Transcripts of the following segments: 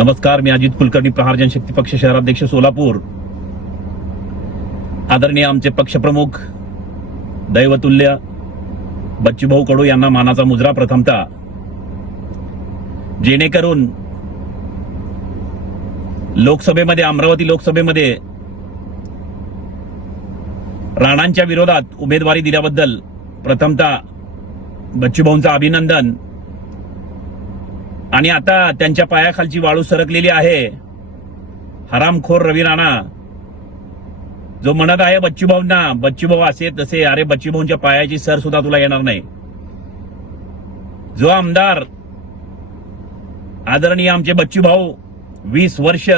नमस्कार मी अजित कुलकर्णी प्रहार जनशक्ती पक्ष शहराध्यक्ष सोलापूर. आदरणीय आमचे पक्षप्रमुख दैवतुल्य बच्चूभाऊ कडू यांना मानाचा मुजरा प्रथमता. जेणेकरून लोकसभेमध्ये अमरावती लोकसभेमध्ये राणांच्या विरोधात उमेदवारी दिल्याबद्दल प्रथमतः बच्चूभाऊंचं अभिनंदन. आणि आता त्यांच्या पायाखालची वाळू सरकलेली आहे. हरामखोर रवी राणा जो म्हणत आहे बच्चूभाऊंना बच्चूभाऊ असे तसे अरे बच्चूभाऊंच्या पायाची सर सुद्धा तुला येणार नाही. जो आमदार आदरणीय आमचे बच्चूभाऊ वीस वर्ष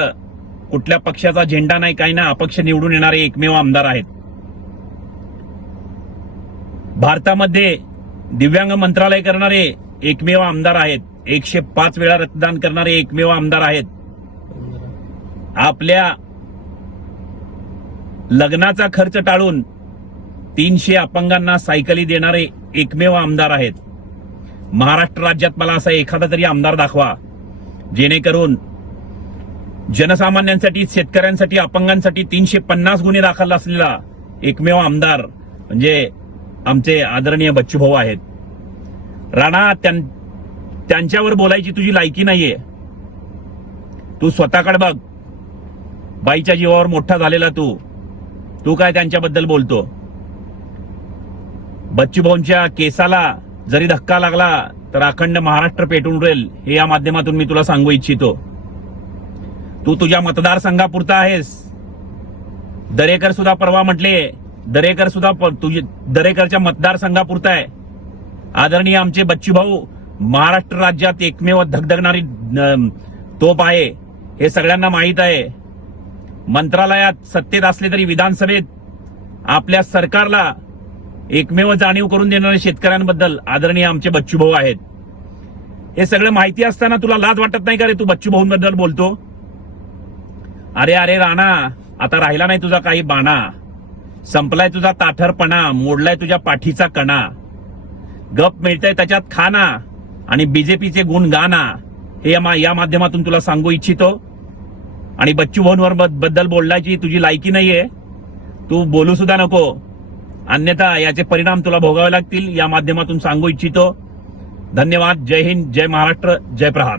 कुठल्या पक्षाचा झेंडा नाही काही ना अपक्ष निवडून येणारे एकमेव आमदार आहेत. भारतामध्ये दिव्यांग मंत्रालय करणारे एकमेव आमदार आहेत. एकशे पाच वेळा रक्तदान करणारे एकमेव आमदार आहेत. आपल्या लग्नाचा खर्च टाळून तीनशे अपंगांना सायकली देणारे एकमेव आमदार आहेत. महाराष्ट्र राज्यात मला असा एखादा तरी आमदार दाखवा. जेणेकरून जनसामान्यांसाठी शेतकऱ्यांसाठी अपंगांसाठी तीनशे पन्नास गुन्हे दाखल असलेला एकमेव आमदार म्हणजे आमचे आदरणीय बच्चूभाऊ आहेत. राणा त्यां- त्यांच्यावर बोलायची तुझी लायकी नाहीये. तू स्वतःकडे बघ. बाईच्या जीवावर मोठा झालेला तू. तू काय त्यांच्याबद्दल बोलतो? बच्चूभाऊंच्या केसाला जरी धक्का लागला तर अखंड महाराष्ट्र पेटून उडेल हे या माध्यमातून मी तुला सांगू इच्छितो. तू तुझ्या मतदारसंघापुरता आहेस. दरेकर सुद्धा परवा म्हटले दरेकर सुद्धा तुझे दरेकरच्या मतदारसंघापुरता आहे. आदरणीय आमचे बच्चूभाऊ महाराष्ट्र राज्यात एकमेव धगधगणारी तोप आहे हे सगळ्यांना माहीत आहे. मंत्रालयात सत्तेत असले तरी विधानसभेत आपल्या सरकारला एकमेव जाणीव करून देणारे शेतकऱ्यांबद्दल आदरणीय आमचे बच्चूभाऊ आहेत. हे सगळं माहिती असताना तुला लाज वाटत नाही का रे तू बच्चूभाऊंबद्दल बोलतो? अरे अरे राणा आता राहिला नाही तुझा काही बाणा. संपलाय तुझा ताठरपणा मोडलाय तुझ्या पाठीचा कणा. गप मिळतंय त्याच्यात खाना आणि बीजेपीचे गुण गाना हे या या माध्यमातून तुला सांगू इच्छितो. आणि बच्चू भाऊंवर बद्दल बोलण्याची तुझी लायकी नाहीये. तू बोलू सुद्धा नको. अन्यथा याचे परिणाम तुला भोगावे लागतील या माध्यमातून सांगू इच्छितो. धन्यवाद. जय हिंद. जय महाराष्ट्र. जय प्रहार.